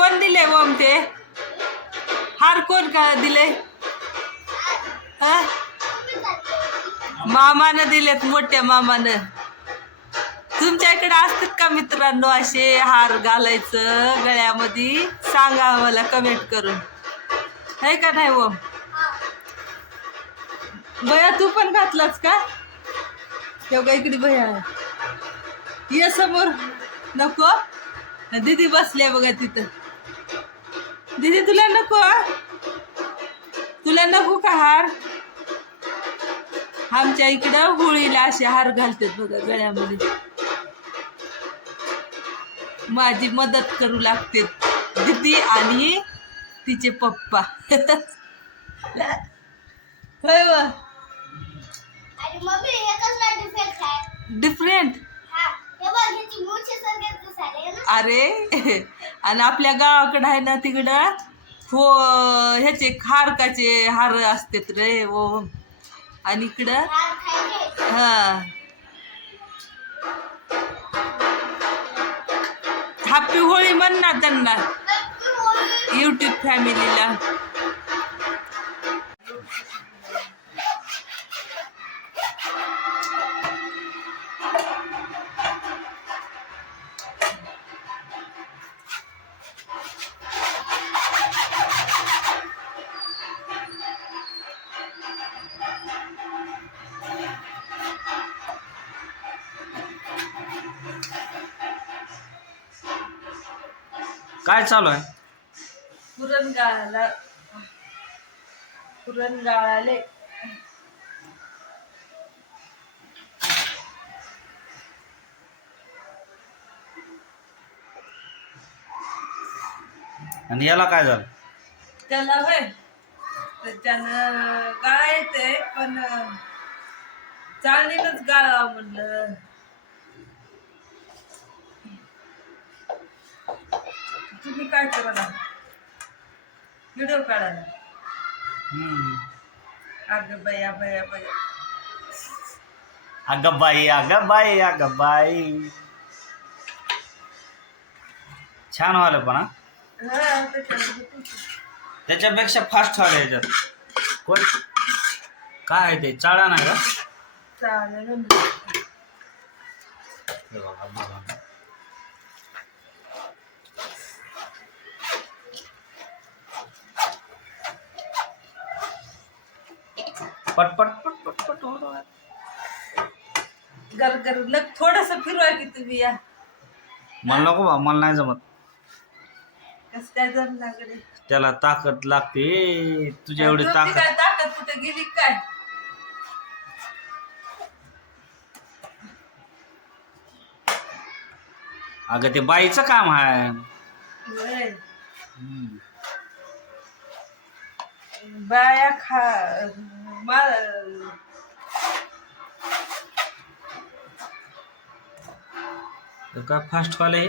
कोण दिले ओम ते हार कोण का दिले? मामानं दिलेत मोठ्या मामानं. तुमच्या इकडे असतात का मित्रांनो असे हार घालायचं गळ्यामध्ये? सांगा मला कमेंट करून. आहे का नाही ओम भया तू पण घातलास का? तेव्हा इकडे भया? ये समोर. नको. दीदी बसल्या बघा तिथं. दीदी तुला नको तुला नको का हार? आमच्या इकडं होळीला असे हार घालतात बघा गळ्यामध्ये. माझी मदत करू लागते दीदी आणि तिचे पप्पा. होय डिफरंट अरे आणि आपल्या गावाकडं आहे ना तिकडं? हो ह्याचे खारकाचे हार असतात रे ओ आणि इकडं? हा. हॅपी होळी म्हण ना त्यांना. युट्यूब फॅमिलीला काय चालू आहे? पुरण गाळाला पुरण गाळाले आणि याला काय झालं? त्याला होय त्याच्यानं गाळा येते पण चाळणीनच गाळा म्हणलं. तुम्ही काय करा व्हिडिओ काढायला. अगं बया बया बया अगं बाई अगं बाई अगं बाई छान व्हायला पण हा. हा त्याच्यामध्ये. त्याच्यापेक्षा फास्ट व्हायला याच्यात कोण काय आहे ते चाळा नाही का चालेल हे बघा, बघा. पट पट पट पट पट होत. गर गर लग थोडस फिरवा की तुम्ही या. मला नको बा मला नाही जमत. कस काय जम लागले त्याला ताकद लागते. तुझ्या एवढी तुमची ताकद काय ताकद. कुठे गेली काय? अगं ते बाईचं काम आहे. हम्म. बाया खा तर काय फास्ट वाले हे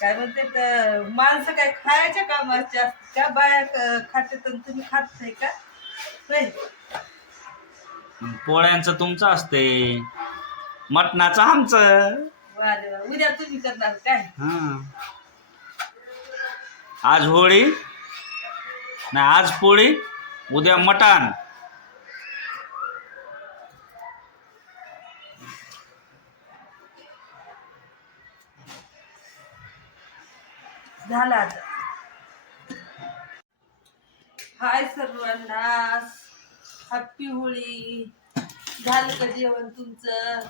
काय म्हणते तर माणसं काय खायच्या कामाच्या असतात का बाया क- खाते तर तुम्ही खात नाही का? होय. पोळ्यांचं तुमचं असते मटणाचं आमचं. वा रे वा. उद्या तुम्ही करणार काय? हा. आज होळी? नाही आज पोळी उद्या मटण. झाला आता. हाय सर्वांना. हॅपी होळी. झालं का जेवण तुमचं?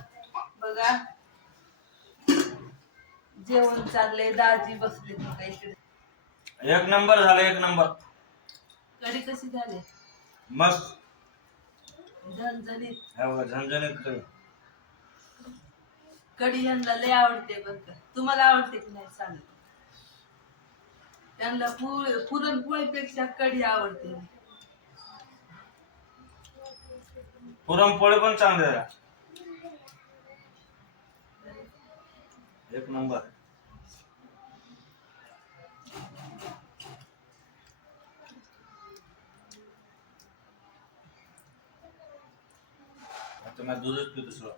बघा. जेवण चाललंय. दाजी बसले बघा इकडे. एक नंबर झालं एक नंबर. कडी कशी झाली? मस्त. झणझणीत. झणझणीत कढी. यांना लय आवडते का. तुम्हाला आवडते की नाही सांग. त्यांना पुर पुरणपोळीपेक्षा कढी आवडते. पुरणपोळी पण चांगली आहे. एक नंबर. आता मी दूधच पितो सगळं.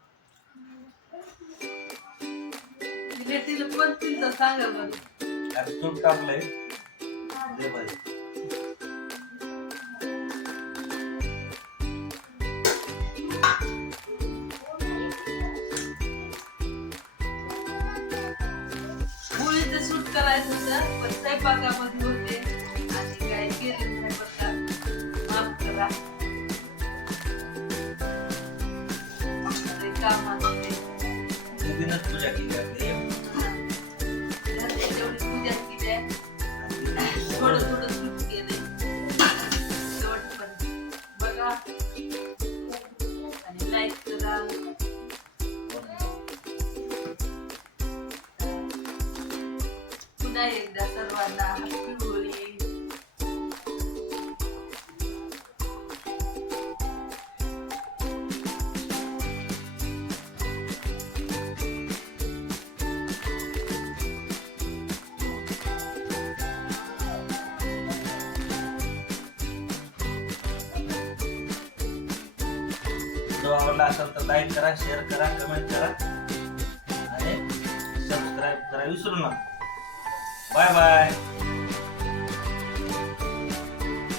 तिला पण तिचं सांगा बरं अरे तूप टाकलंय. लय भारी. करायचं होतं पण स्वयंपाकामध्ये होते. आणि काय केलं माफ करा. कामात पुन्हा एकदा सर्वांना हॅपी होळी व्हिडिओ आवडला असेल तर लाईक करा शेअर करा कमेंट करा आणि सबस्क्राईब करा विसरू नका बाय बाय